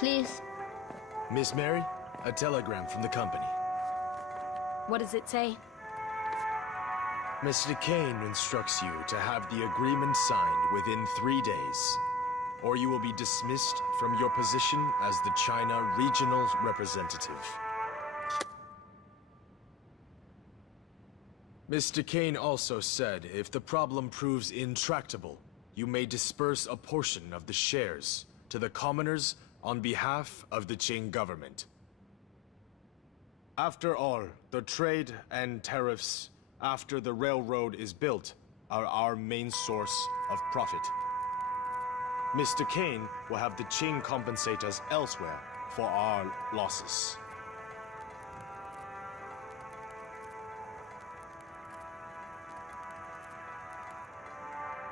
Please. Miss Mary, a telegram from the company. What does it say? Mr. Kane instructs you to have the agreement signed within 3 days, or you will be dismissed from your position as the China Regional Representative. Mr. Kane also said if the problem proves intractable, you may disperse a portion of the shares to the commoners on behalf of the Qing government. After all, the trade and tariffs after the railroad is built are our main source of profit. Mr. Kane will have the Qing compensate us elsewhere for our losses.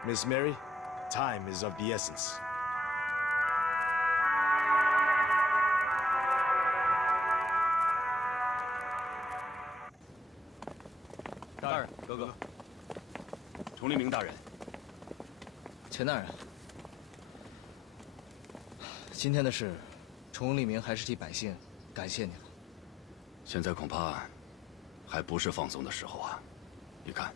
Miss Mary, time is of the essence. 大人，哥哥，崇利明大人，钱大人，今天的事，崇利明还是替百姓感谢你了。现在恐怕还不是放松的时候啊！你看，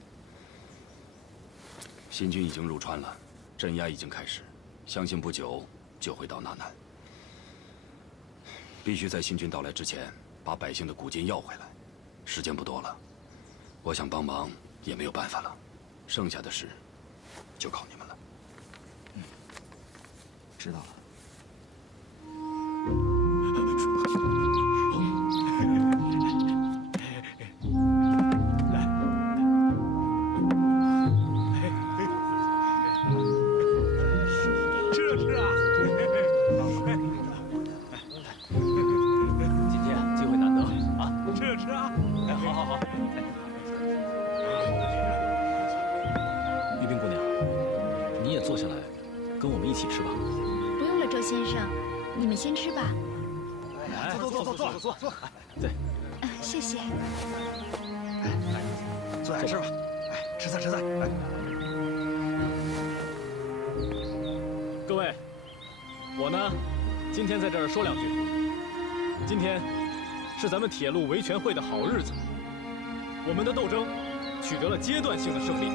新军已经入川了，镇压已经开始，相信不久就会到纳南。必须在新军到来之前，把百姓的古金要回来。时间不多了。 我想帮忙也没有办法了，剩下的事就靠你们了。嗯，知道了。来，吃啊吃啊！今天啊，机会难得啊，吃啊吃啊！哎，好好好。 玉冰姑娘，你也坐下来，跟我们一起吃吧。不用了，周先生，你们先吃吧。来，坐。对，谢谢。坐下吃吧。哎，吃菜。哎，各位，我呢，今天在这儿说两句。今天是咱们铁路维权会的好日子，我们的斗争取得了阶段性的胜利。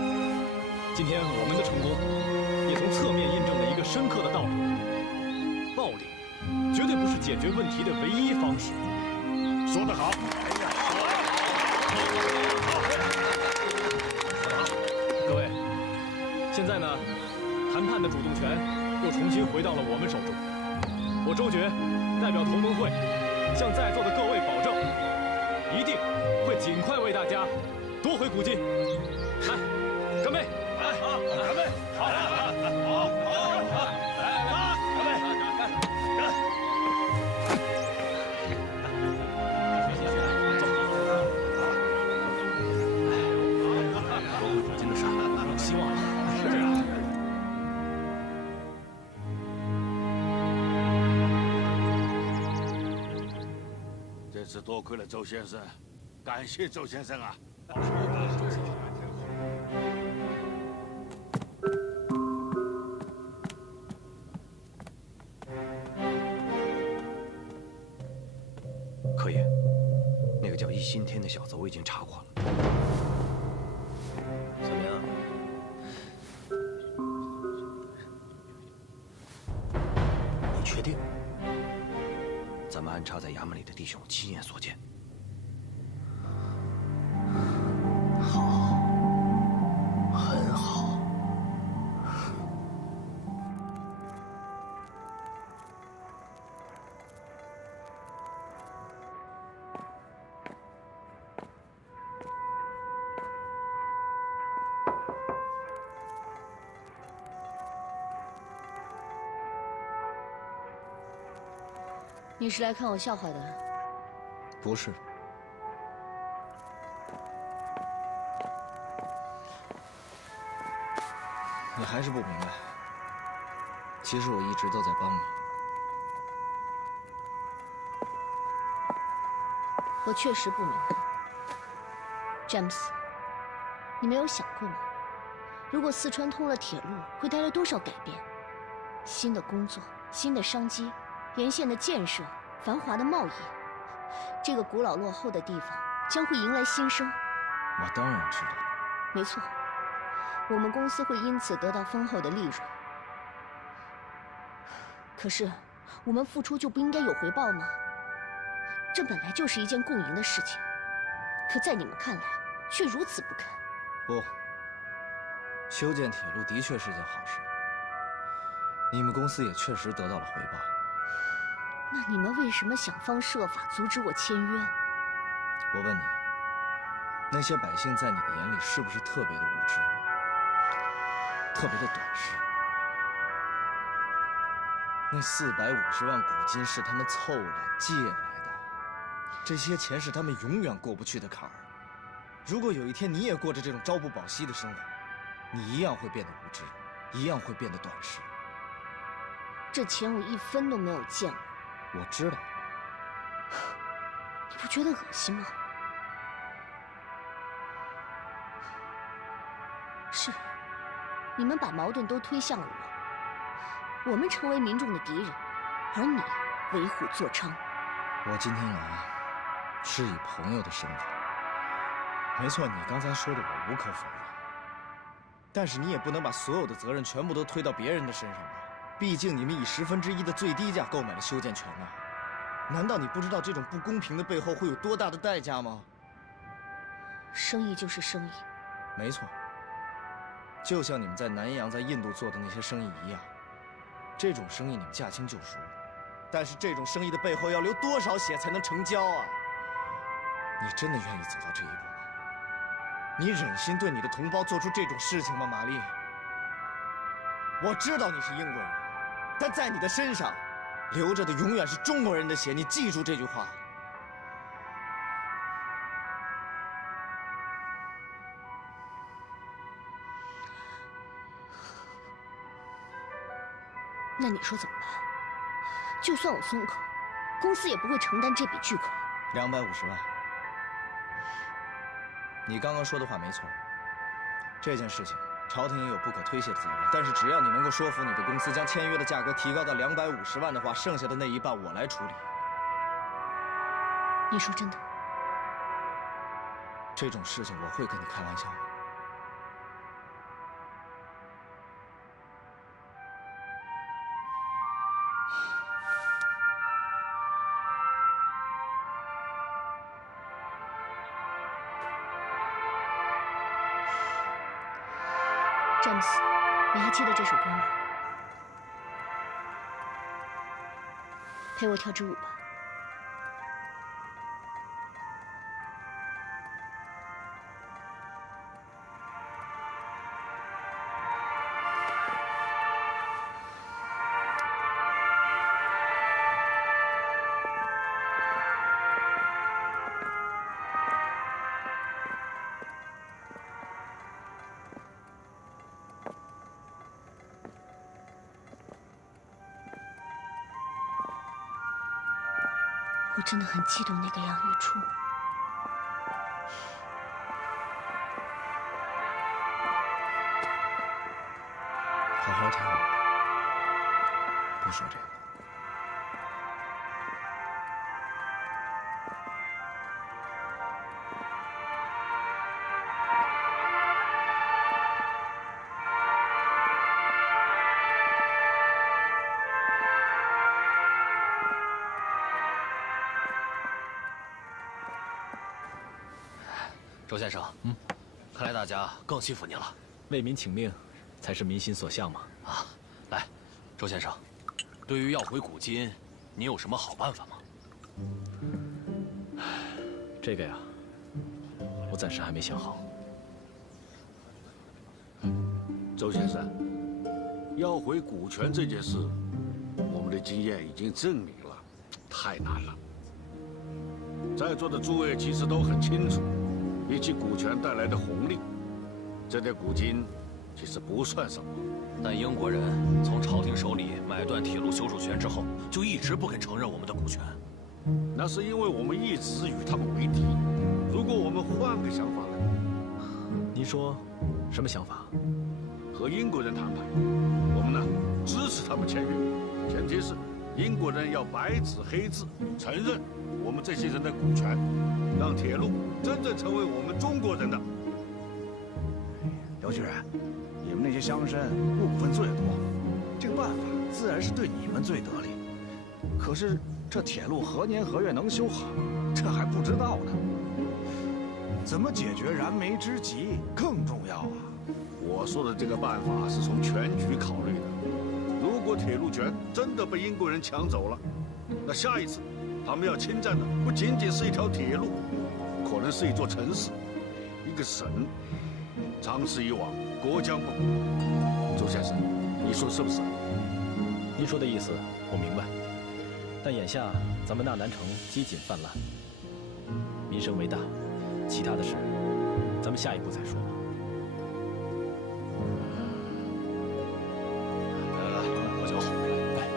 今天我们的成功，也从侧面印证了一个深刻的道理：暴力绝对不是解决问题的唯一方式。说得好！各位，现在呢，谈判的主动权又重新回到了我们手中。我周决代表同盟会，向在座的各位保证，一定会尽快为大家夺回古金。来，干杯！ 好，干杯！好，来，干杯！夺回古金的事有希望了。是啊。这次多亏了周先生，感谢周先生啊！柯爷，那个叫易新天的小子，我已经查过了。怎么样？你确定？咱们安插在衙门里的弟兄亲眼所见。好，很好。 你是来看我笑话的？不是。你还是不明白，其实我一直都在帮你。我确实不明白，詹姆斯，你没有想过吗？如果四川通了铁路，会带来多少改变？新的工作、新的商机，沿线的建设、繁华的贸易，这个古老落后的地方将会迎来新生。我当然知道。没错，我们公司会因此得到丰厚的利润。可是，我们付出就不应该有回报吗？这本来就是一件共赢的事情，可在你们看来却如此不堪。不，修建铁路的确是件好事，你们公司也确实得到了回报。那你们为什么想方设法阻止我签约？我问你，那些百姓在你的眼里是不是特别的无知，特别的短视？那450万古金是他们凑来借来的，这些钱是他们永远过不去的坎儿。如果有一天你也过着这种朝不保夕的生活，你一样会变得无知，一样会变得短视。这钱我1分都没有见过。我知道。你不觉得恶心吗？是，你们把矛盾都推向了我们成为民众的敌人，而你为虎作伥。我今天来是以朋友的身份。没错，你刚才说的我无可否认，但是你也不能把所有的责任全部都推到别人的身上吧？毕竟你们以1/10的最低价购买了修建权呢。难道你不知道这种不公平的背后会有多大的代价吗？生意就是生意。没错，就像你们在南洋、在印度做的那些生意一样，这种生意你们驾轻就熟。但是这种生意的背后要流多少血才能成交啊？你真的愿意走到这一步吗？你忍心对你的同胞做出这种事情吗，玛丽？我知道你是英国人，但在你的身上流着的永远是中国人的血，你记住这句话。那你说怎么办？就算我松口，公司也不会承担这笔巨款。250万。你刚刚说的话没错，这件事情朝廷也有不可推卸的责任。但是只要你能够说服你的公司将签约的价格提高到250万的话，剩下的那一半我来处理。你说真的？这种事情我会跟你开玩笑吗？詹姆斯，你还记得这首歌吗？陪我跳支舞吧。我真的很嫉妒那个杨玉初。好好跳舞，不说这个。周先生，看来大家更信服您了。为民请命，才是民心所向嘛。啊，来，周先生，对于要回古金，您有什么好办法吗？这个呀，我暂时还没想好。周先生，要回股权这件事，我们的经验已经证明了，太难了。在座的诸位其实都很清楚。比起股权带来的红利，这点古金其实不算什么。但英国人从朝廷手里买断铁路修筑权之后，就一直不肯承认我们的股权。那是因为我们一直与他们为敌。如果我们换个想法呢？您说什么想法？和英国人谈判，我们呢支持他们签约，前提是英国人要白纸黑字承认我们这些人的股权，让铁路真正成为我们中国人的。刘巨人，你们那些乡绅入股份最多，这个办法自然是对你们最得力。可是这铁路何年何月能修好，这还不知道呢。怎么解决燃眉之急更重要啊！我说的这个办法是从全局考虑的。如果铁路权真的被英国人抢走了，那下一次他们要侵占的不仅仅是一条铁路，可能是一座城市，一个省。长此以往，国将不保。周先生，你说是不是？您说的意思我明白，但眼下咱们纳南城饥馑泛滥，民生为大，其他的事咱们下一步再说吧。来，喝酒。来。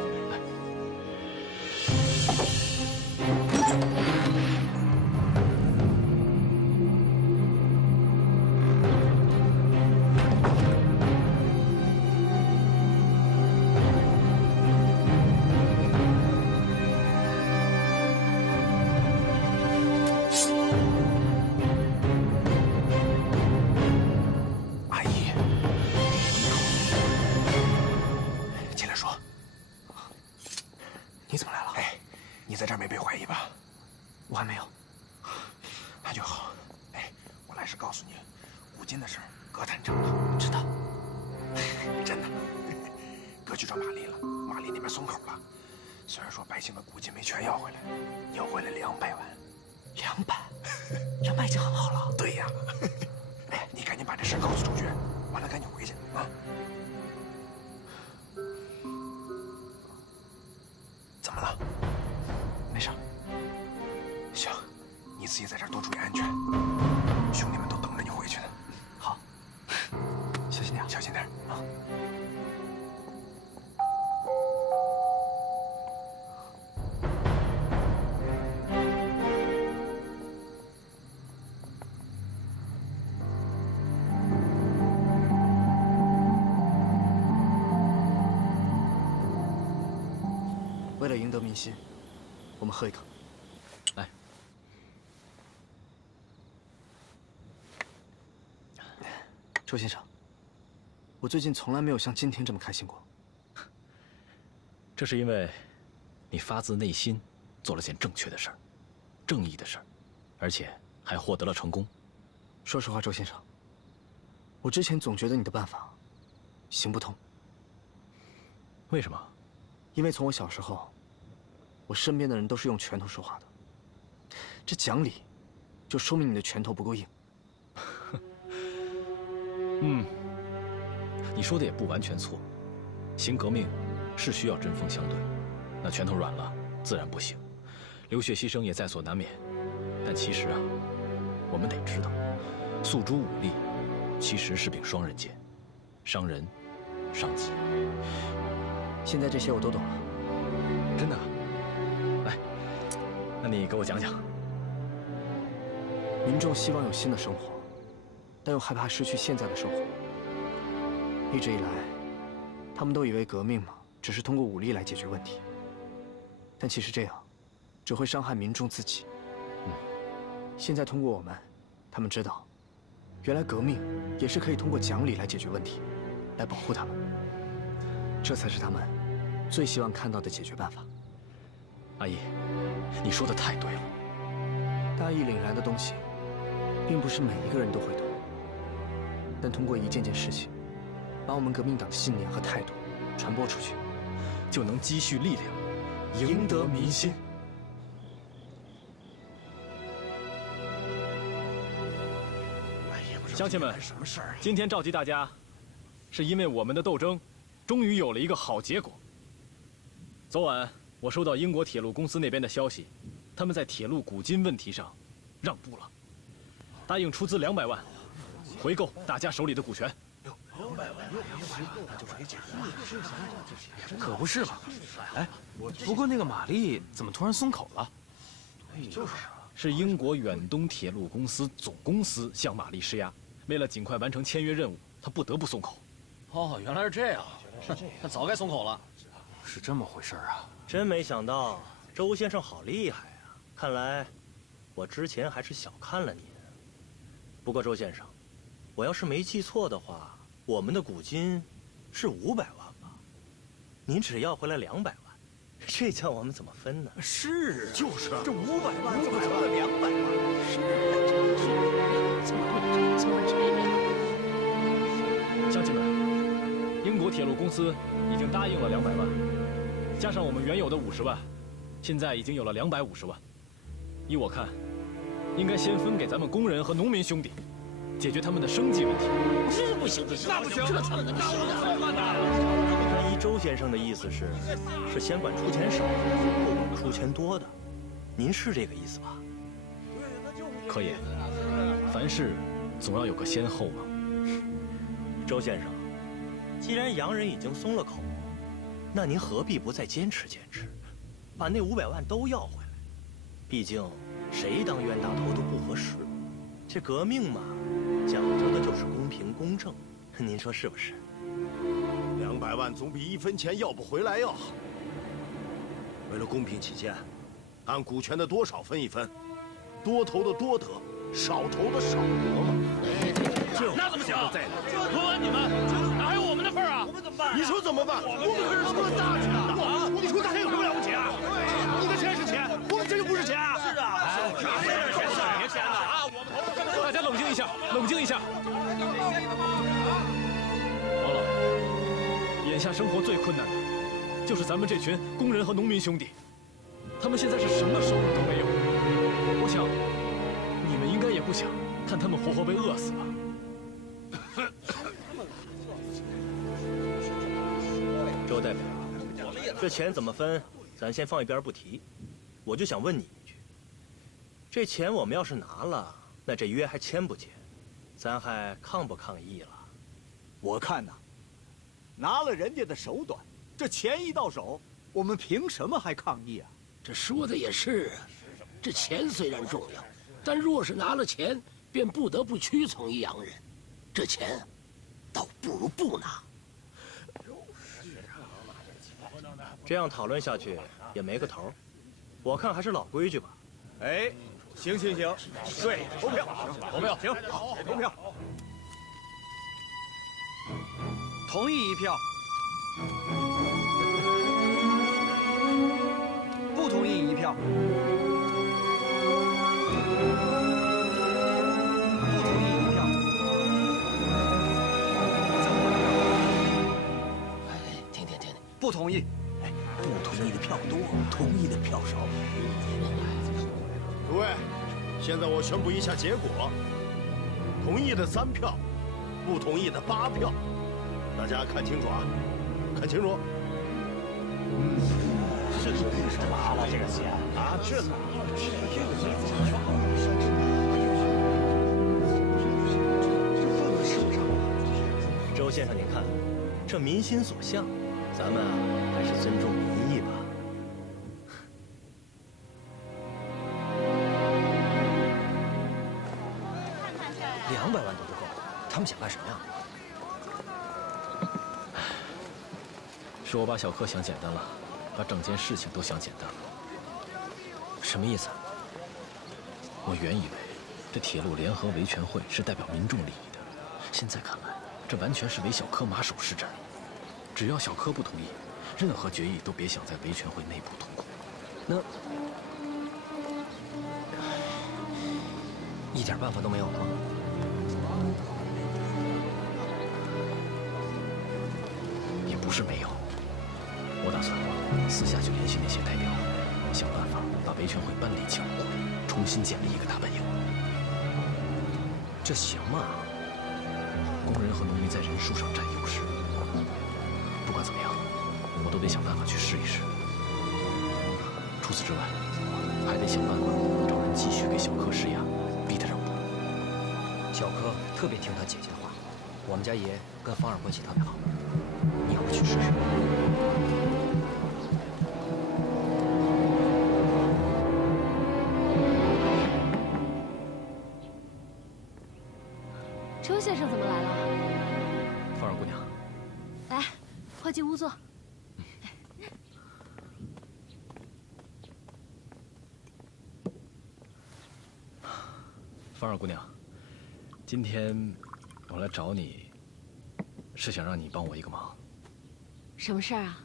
阿姨，进来说。你怎么来了？哎，你在这儿没被怀疑吧？我还没有。那就好。哎，我来是告诉你，古今的事儿，哥谈成了。知道。真的。哥去找玛丽了，玛丽那边松口了。虽然说百姓的古金没全要回来，要回来200万。200？200已经很好了。对呀。哎，你赶紧把这事告诉周军，完了赶紧回去啊。怎么了？没事。行，你自己在这儿多注意安全，兄弟们都等着你回去呢。好，小心点，小心点啊。为了赢得民心，我们喝一个。来，周先生，我最近从来没有像今天这么开心过。这是因为你发自内心做了件正确的事儿，正义的事儿，而且还获得了成功。说实话，周先生，我之前总觉得你的办法行不通。为什么？因为从我小时候，我身边的人都是用拳头说话的。这讲理，就说明你的拳头不够硬。你说的也不完全错。行革命是需要针锋相对，那拳头软了自然不行，流血牺牲也在所难免。但其实啊，我们得知道，诉诸武力其实是柄双刃剑，伤人伤己。现在这些我都懂了。真的啊？来，那你给我讲讲。民众希望有新的生活，但又害怕失去现在的生活。一直以来，他们都以为革命嘛，只是通过武力来解决问题。但其实这样，只会伤害民众自己。现在通过我们，他们知道，原来革命也是可以通过讲理来解决问题，来保护他们。这才是他们最希望看到的解决办法。阿义，你说的太对了。大义凛然的东西，并不是每一个人都会懂。但通过一件件事情，把我们革命党的信念和态度传播出去，就能积蓄力量，赢得民心。乡亲们，什么事儿？今天召集大家，是因为我们的斗争终于有了一个好结果。昨晚我收到英国铁路公司那边的消息，他们在铁路古今问题上让步了，答应出资200万，回购大家手里的股权。可不是嘛！哎，不过那个玛丽怎么突然松口了？是英国远东铁路公司总公司向玛丽施压，为了尽快完成签约任务，他不得不松口。哦，原来是这样，那早该松口了。是这么回事啊！真没想到周先生好厉害啊！看来我之前还是小看了您。不过周先生，我要是没记错的话，我们的古金是500万吧？您只要回来200万，这叫我们怎么分呢？是啊，就是这500万怎么成了200万？是啊，真是怎么这样？乡亲们，英国铁路公司已经答应了200万，加上我们原有的50万，现在已经有了250万。依我看，应该先分给咱们工人和农民兄弟，解决他们的生计问题。这不行，那不行，这怎么能行啊？依周先生的意思是先管出钱少，后管出钱多的，您是这个意思吧？可也，凡事总要有个先后嘛。周先生，既然洋人已经松了口，那您何必不再坚持坚持，把那500万都要回来？毕竟谁当冤大头都不合适。这革命嘛，讲究的就是公平公正，您说是不是？200万总比1分钱要不回来要好。为了公平起见，按股权的多少分一分，多投的多得，少投的少得嘛。那怎么行？论完你们，哪还有我们的份啊？我们怎么办？你说怎么办？我们可是出了大钱的，你说这还有什么了不起啊？你的钱是钱，我们这就不是钱啊！是啊，哪是钱是别钱的啊？我们投了这么多，大家冷静一下，冷静一下。王老，眼下生活最困难的，就是咱们这群工人和农民兄弟，他们现在是什么收入都没有。我想，你们应该也不想看他们活活被饿死吧？周代表，这钱怎么分，咱先放一边不提。我就想问你一句，这钱我们要是拿了，那这约还签不签？咱还抗不抗议了？我看呐，拿了人家的手短，这钱一到手，我们凭什么还抗议啊？这说的也是啊，这钱虽然重要，但若是拿了钱，便不得不屈从于洋人，这钱倒不如不拿。这样讨论下去也没个头，我看还是老规矩吧。哎，行，对，投票，行，好，投票，同意1票，不同意1票，不同意1票，听，不同意。不同意的票多，同意的票少。诸位，现在我宣布一下结果：同意的3票，不同意的8票。大家看清楚啊，看清楚。是拿了这个钱啊，是拿了。周先生，您看，这民心所向，咱们啊还是尊重民意吧。200万都不够，他们想干什么呀？是我把小柯想简单了，把整件事情都想简单了。什么意思？我原以为这铁路联合维权会是代表民众利益的，现在看来，这完全是为小柯马首是瞻。只要小柯不同意，任何决议都别想在维权会内部通过。那一点办法都没有了吗？也不是没有，我打算私下去联系那些代表，想办法把维权会搬离庆隆会，重新建立一个大本营。这行吗？工人和农民在人数上占优势，不管怎么样，我都得想办法去试一试。除此之外，还得想办法找人继续给小柯施压，逼他让步。小柯特别听他姐姐的话，我们家爷跟方二关系特别好，你要不去试试？周先生怎么来了？方二姑娘，来，快进屋坐。芳儿姑娘，今天我来找你，是想让你帮我一个忙。什么事儿啊？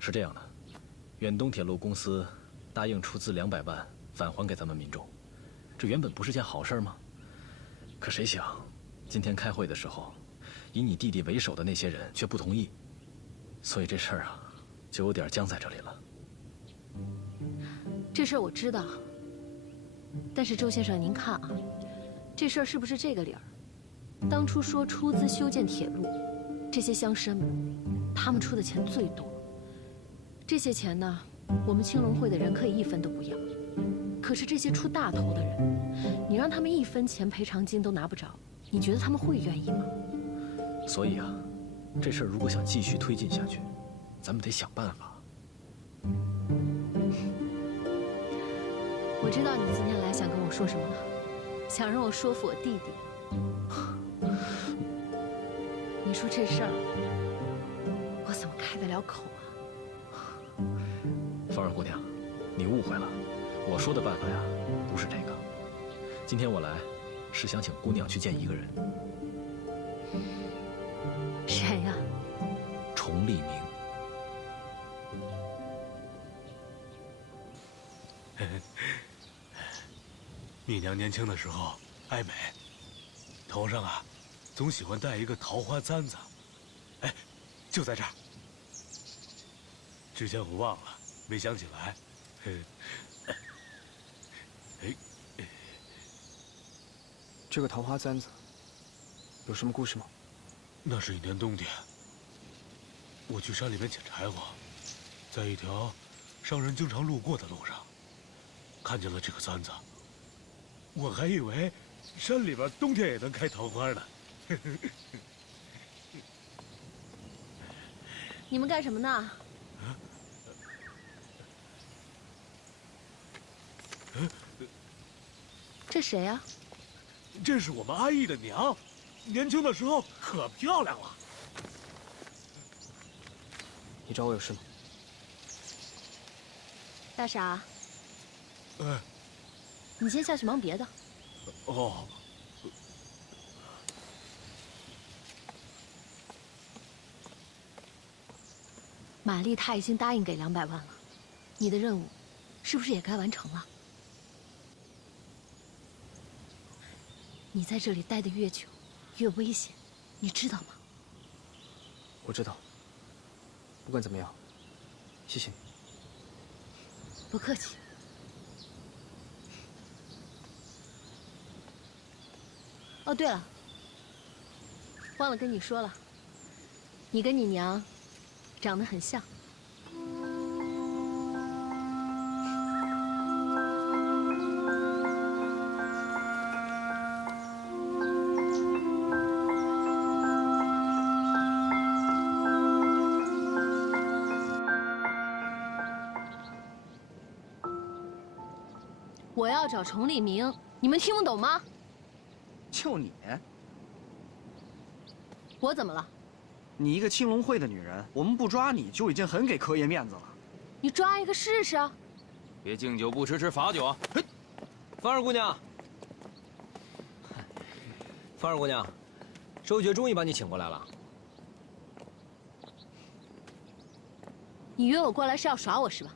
是这样的，远东铁路公司答应出资200万返还给咱们民众，这原本不是件好事吗？可谁想，今天开会的时候，以你弟弟为首的那些人却不同意，所以这事儿啊，就有点僵在这里了。这事儿我知道，但是周先生您看啊，这事儿是不是这个理儿？当初说出资修建铁路，这些乡绅们，他们出的钱最多。这些钱呢，我们青龙会的人可以1分都不要。可是这些出大头的人，你让他们1分钱赔偿金都拿不着，你觉得他们会愿意吗？所以啊，这事儿如果想继续推进下去，咱们得想办法。我知道你今天来想跟我说什么了，想让我说服我弟弟。你说这事儿，我怎么开得了口啊？芳儿姑娘，你误会了，我说的办法呀，不是这个。今天我来，是想请姑娘去见一个人。谁呀？崇利明。蜜娘年轻的时候爱美，头上啊，总喜欢戴一个桃花簪子。哎，就在这儿。之前我忘了，没想起来。这个桃花簪子有什么故事吗？那是一年冬天，我去山里面捡柴火，在一条商人经常路过的路上，看见了这个簪子。我还以为山里边冬天也能开桃花呢。你们干什么呢？这谁呀？这是我们阿义的娘，年轻的时候可漂亮了。你找我有事吗？大傻，哎，你先下去忙别的。哦。玛丽她已经答应给200万了，你的任务是不是也该完成了？你在这里待得越久，越危险，你知道吗？我知道。不管怎么样，谢谢你。不客气。哦，对了，忘了跟你说了，你跟你娘长得很像。我要找崇利明，你们听不懂吗？就你，我怎么了？你一个青龙会的女人，我们不抓你就已经很给柯爷面子了。你抓一个试试啊！别敬酒不吃吃罚酒啊！芳儿姑娘，芳儿姑娘，周爵终于把你请过来了。你约我过来是要耍我是吧？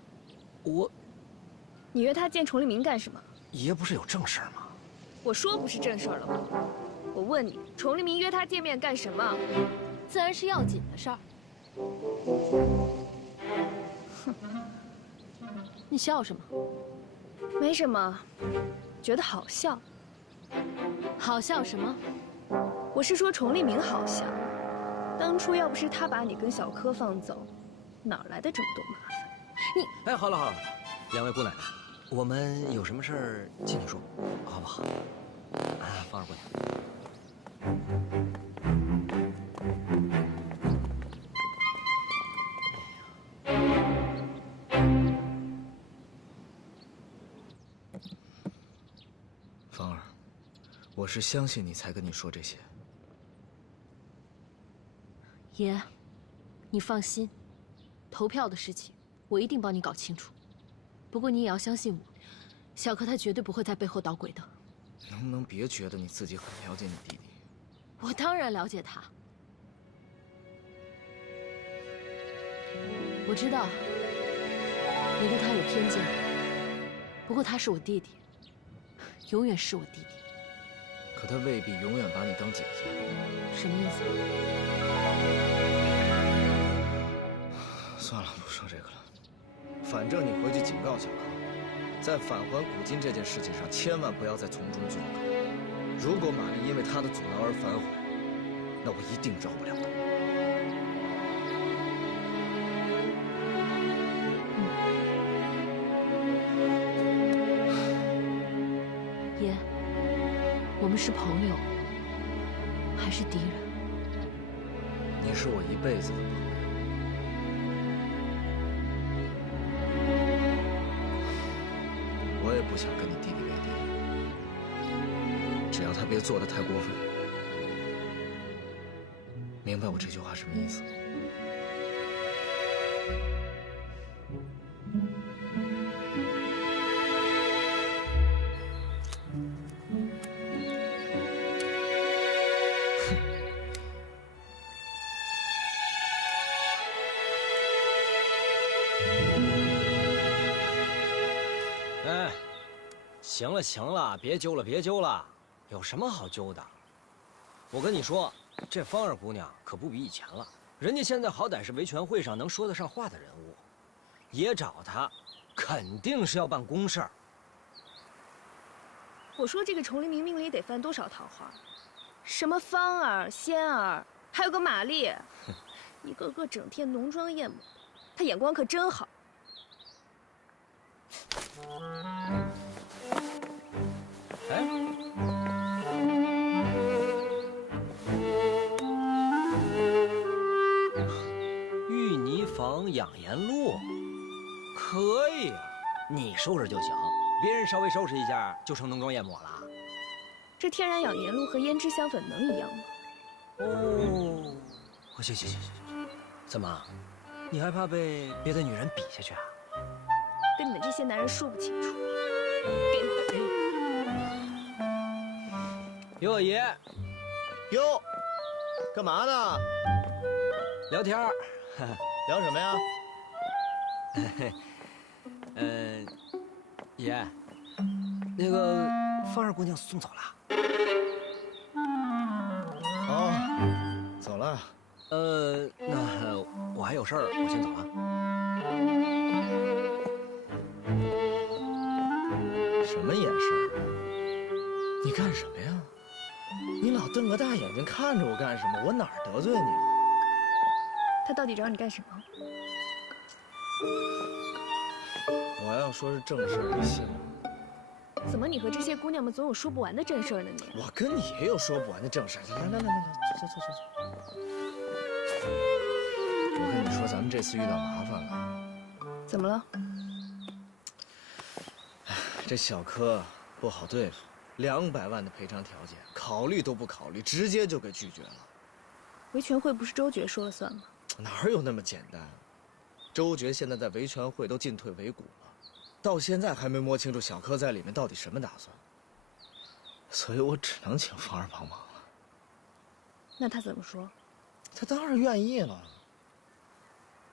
你约他见崇利明干什么？爷不是有正事吗？我说不是正事了吗？我问你，崇利明约他见面干什么？自然是要紧的事儿。哼，你笑什么？没什么，觉得好笑。好笑什么？我是说崇利明好笑。当初要不是他把你跟小柯放走，哪来的这么多麻烦？你哎，好了好了，两位姑奶奶，我们有什么事儿进去说，好不好？啊，芳儿姑娘。芳儿，我是相信你才跟你说这些。爷，你放心，投票的事情我一定帮你搞清楚。不过你也要相信我，小柯他绝对不会在背后捣鬼的。能不能别觉得你自己很了解你弟弟？我当然了解他。我知道你对他有偏见，不过他是我弟弟，永远是我弟弟。可他未必永远把你当姐姐。什么意思？算了，不说这个了。反正你回去警告小柯，在返还古今这件事情上，千万不要再从中作梗。如果玛丽因为他的阻挠而反悔，那我一定饶不了他。爷，我们是朋友，还是敌人？你是我一辈子的朋友。我也不想跟你弟弟为敌，只要他别做得太过分。明白我这句话什么意思吗？哎，行了行了，别揪了别揪了，有什么好揪的？我跟你说，这芳儿姑娘可不比以前了，人家现在好歹是维权会上能说得上话的人物，爷找她，肯定是要办公事儿。我说这个崇黎明命里得翻多少桃花，什么芳儿、仙儿，还有个玛丽，一个个整天浓妆艳抹，他眼光可真好。哎，芋泥坊养颜露，可以啊，你收拾就行，别人稍微收拾一下就成浓妆艳抹了。这天然养颜露和胭脂香粉能一样吗？哦，行行行行行，怎么，你还怕被别的女人比下去啊？跟你们这些男人说不清楚。哟，我爷。哟，干嘛呢？聊天儿。聊什么呀？爷，那个芳儿姑娘送走了。哦，走了。那我还有事儿，我先走了。什么眼神？你干什么呀？你老瞪个大眼睛看着我干什么？我哪儿得罪你了？他到底找你干什么？我要说是正事儿，你信吗？怎么你和这些姑娘们总有说不完的正事儿呢？你我跟你也有说不完的正事儿。来，坐。我跟你说，咱们这次遇到麻烦了。怎么了？这小柯不好对付，200万的赔偿条件，考虑都不考虑，直接就给拒绝了。维权会不是周决说了算吗？哪有那么简单？周决现在在维权会都进退维谷了，到现在还没摸清楚小柯在里面到底什么打算，所以我只能请芳儿帮忙了。那他怎么说？他当然愿意了。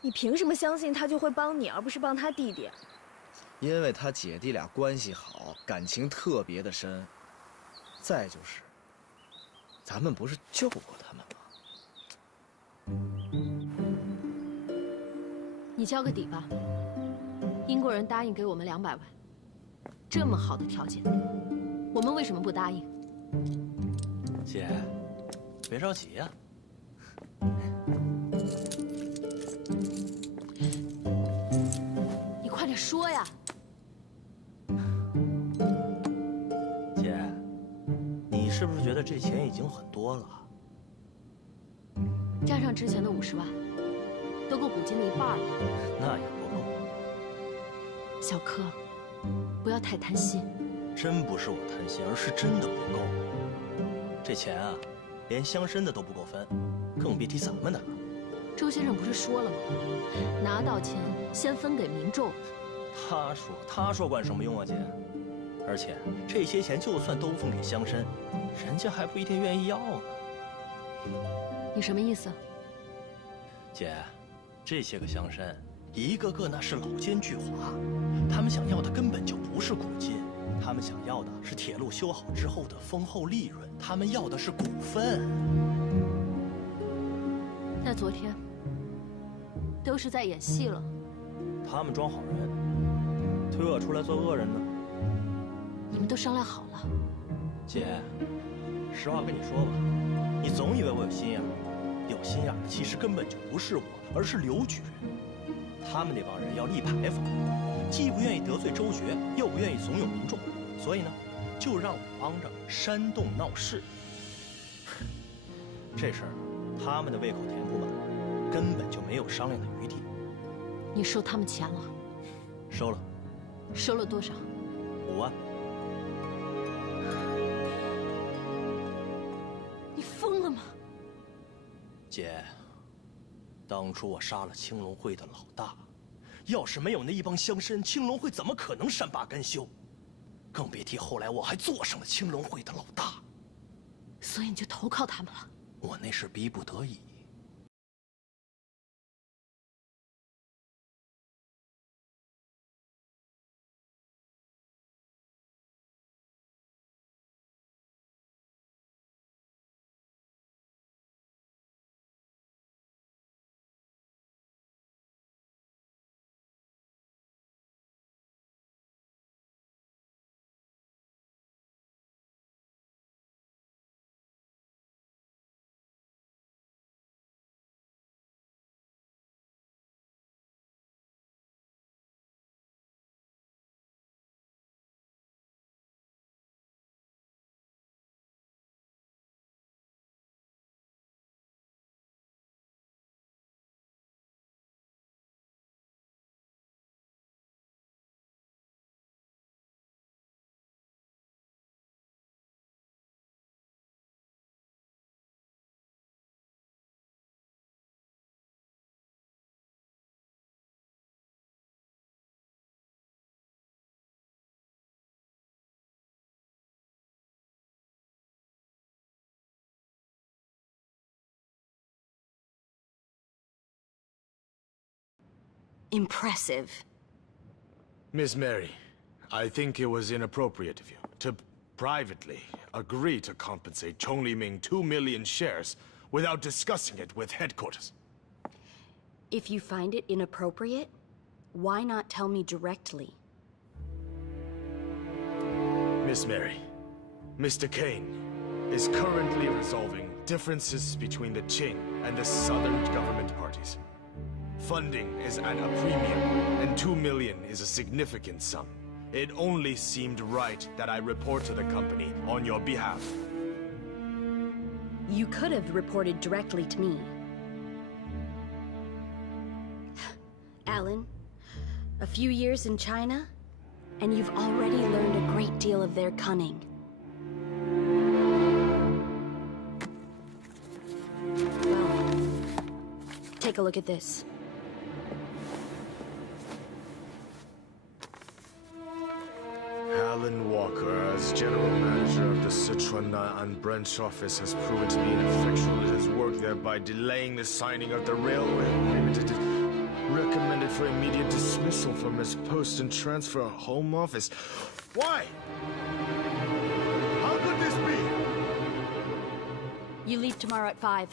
你凭什么相信他就会帮你，而不是帮他弟弟？因为他姐弟俩关系好，感情特别的深。再就是，咱们不是救过他们吗？你交个底吧。英国人答应给我们200万，这么好的条件，我们为什么不答应？姐，别着急呀。你快点说呀！姐，你是不是觉得这钱已经很多了？加上之前的50万，都够古今的一半了。那也不够。小柯，不要太贪心。真不是我贪心，而是真的不够。这钱啊，连乡绅的都不够分，更别提咱们的了。周先生不是说了吗？拿到钱先分给民众。他说管什么用啊，姐？而且这些钱就算都分给乡绅，人家还不一定愿意要呢。你什么意思？姐，这些个乡绅，一个个那是老奸巨猾，他们想要的根本就不是古金，他们想要的是铁路修好之后的丰厚利润，他们要的是股份。那昨天都是在演戏了。他们装好人，推我出来做恶人呢。你们都商量好了？姐，实话跟你说吧，你总以为我有心眼儿，有心眼儿的其实根本就不是我，而是刘举人。他们那帮人要立牌坊，既不愿意得罪周决，又不愿意怂恿民众，所以呢，就让我帮着煽动闹事。这事儿，他们的胃口填不满，根本就没有商量的余地。你收他们钱了？收了。收了多少？5万。你疯了吗？姐，当初我杀了青龙会的老大，要是没有那一帮乡绅，青龙会怎么可能善罢甘休？更别提后来我还做上了青龙会的老大。所以你就投靠他们了？我那是逼不得已。Impressive. Miss Mary, I think it was inappropriate of you to privately agree to compensate Chong Li-ming 2 million shares without discussing it with headquarters. If you find it inappropriate, why not tell me directly? Miss Mary, Mr. Kane is currently resolving differences between the Qing and the Southern government parties. Funding is at a premium, and 2 million is a significant sum. It only seemed right that I report to the company on your behalf. You could have reported directly to me. Alan, a few years in China, and you've already learned a great deal of their cunning. Well, take a look at this. Alan Walker, as general manager of the Sichuan Na'an branch office, has proven to be ineffectual at his work, thereby delaying the signing of the railway agreement. It is recommended for immediate dismissal from his post and transfer home office. Why? How could this be? You leave tomorrow at 5.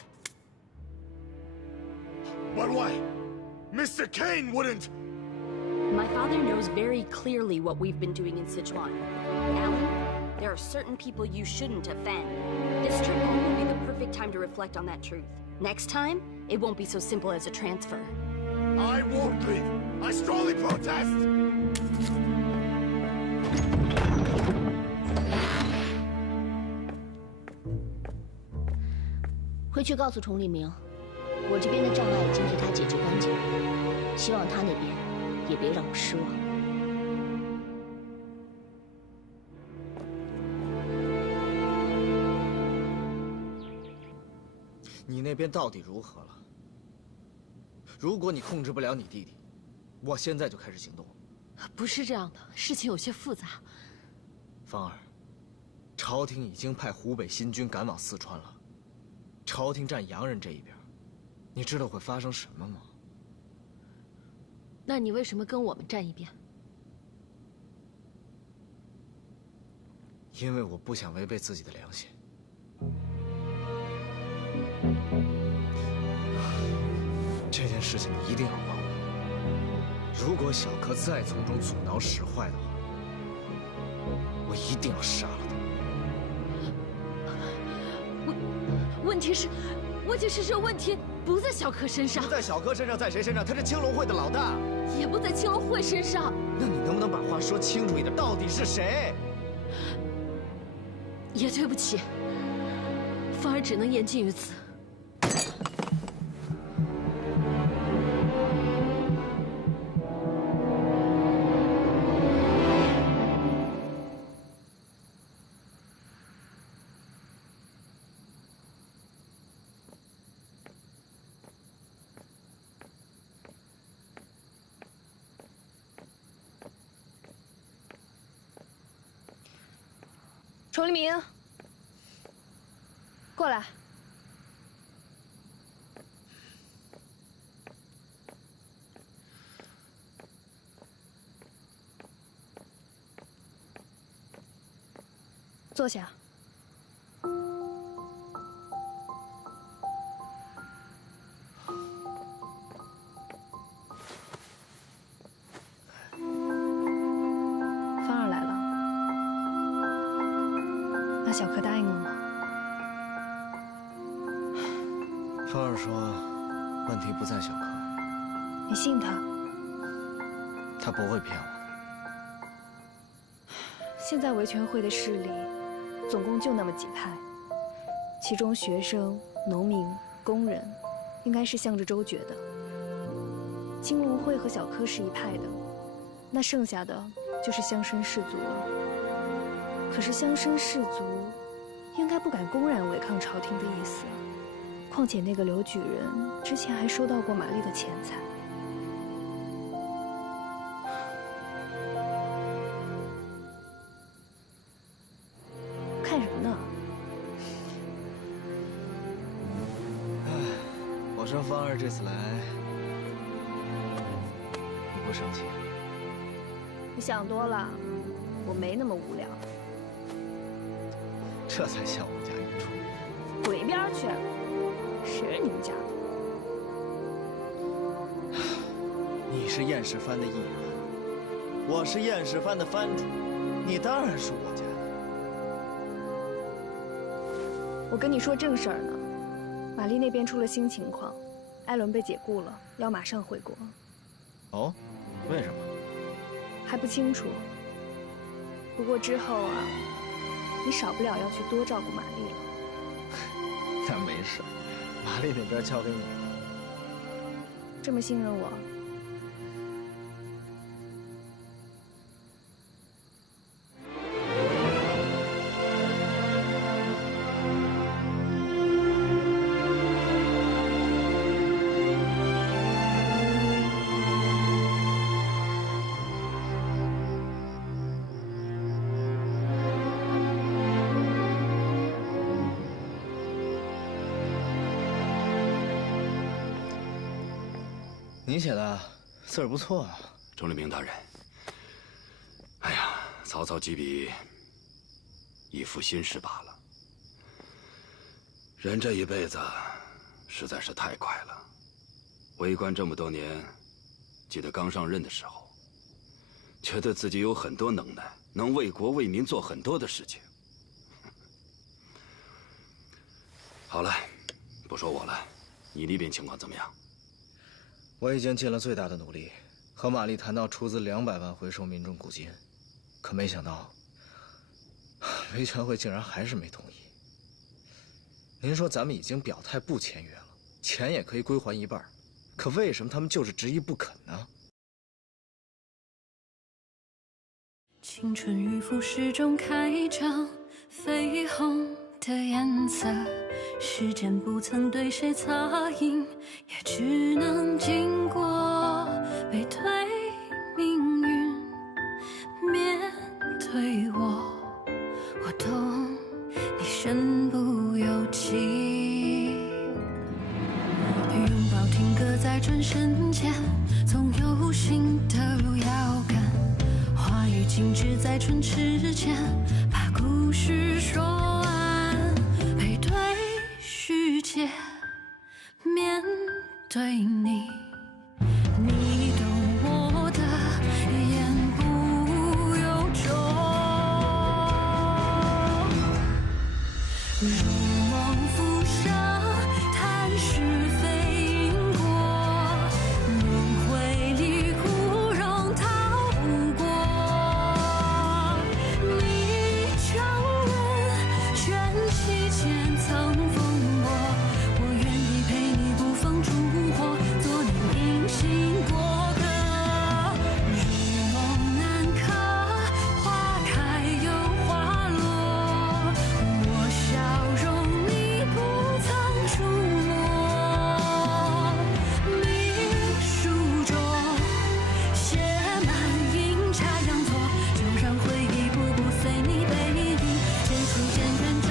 But why? Mr. Kane wouldn't... My father knows very clearly what we've been doing in Sichuan. Alan, there are certain people you shouldn't offend. This trip home will be the perfect time to reflect on that truth. Next time, it won't be so simple as a transfer. I won't leave! I strongly protest! 回去告诉崇利明，我这边的障碍已经替他解决干净，希望他那边也别让我失望。你那边到底如何了？如果你控制不了你弟弟，我现在就开始行动。不是这样的，事情有些复杂。芳儿，朝廷已经派湖北新军赶往四川了。朝廷站洋人这一边，你知道会发生什么吗？那你为什么跟我们站一边？因为我不想违背自己的良心。这件事情你一定要帮我。如果小柯再从中阻挠使坏的话，我一定要杀了他。问题是这问题不在小柯身上。不在小柯身上，在谁身上？他是青龙会的老大。也不在青龙会身上。那你能不能把话说清楚一点？到底是谁？也对不起，芳儿只能言尽于此。崇黎明，过来。坐下。芳儿来了。那小柯答应了吗？芳儿说，问题不在小柯。你信他？他不会骗我的。现在维权会的势力，总共就那么几派，其中学生、农民、工人，应该是向着周决的。青龙会和小柯是一派的，那剩下的就是乡绅士族了。可是乡绅士族应该不敢公然违抗朝廷的意思，况且那个刘举人之前还收到过玛丽的钱财。看什么呢？我说芳儿这次来，你不生气？你想多了，我没那么无聊。这才像我们家一处。滚一边去！谁是你们家的？你是燕世藩的议员，我是燕世藩的藩主，你当然是我家的。我跟你说正事儿呢，玛丽那边出了新情况，艾伦被解雇了，要马上回国。哦，为什么？还不清楚。不过之后啊，你少不了要去多照顾玛丽了。那没事，玛丽那边交给你了。这么信任我？你写的字儿不错啊，钟立明大人。哎呀，草草几笔，一副心事罢了。人这一辈子实在是太快了。为官这么多年，记得刚上任的时候，觉得自己有很多能耐，能为国为民做很多的事情。好了，不说我了，你那边情况怎么样？我已经尽了最大的努力，和玛丽谈到出资200万回收民众古金，可没想到，维权会竟然还是没同意。您说咱们已经表态不签约了，钱也可以归还一半，可为什么他们就是执意不肯呢？青春与腐蚀中开张，绯红的颜色，时间不曾对谁擦印，也只能经过背对命运，面对我身不由己。拥抱停格在转身间，总有新的路要赶。话语静止在唇齿间，把故事说完。背对世界，面对你，你懂我的言不由衷。如梦浮生，谈是非因果，轮回里枯荣逃不过。你承认卷起千层风波，我愿意陪你不放烛火，做你铭心过客。如梦难可，花开又花落，我笑容你不曾触摸。命书中写满阴差阳错，就让回忆步步随你背影，渐行渐远着。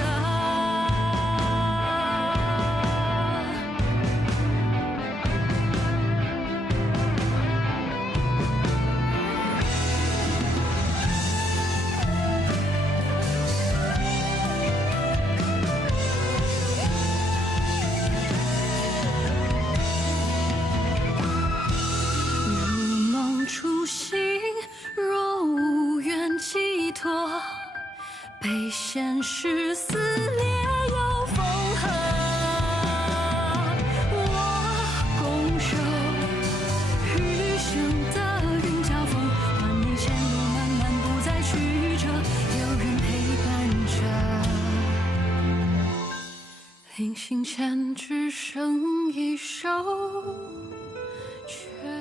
如梦初醒，若无缘寄托，被现实撕裂又缝合。我拱手，余生的云交锋，换你前路漫漫不再曲折，有人陪伴着。临行前只剩一首绝。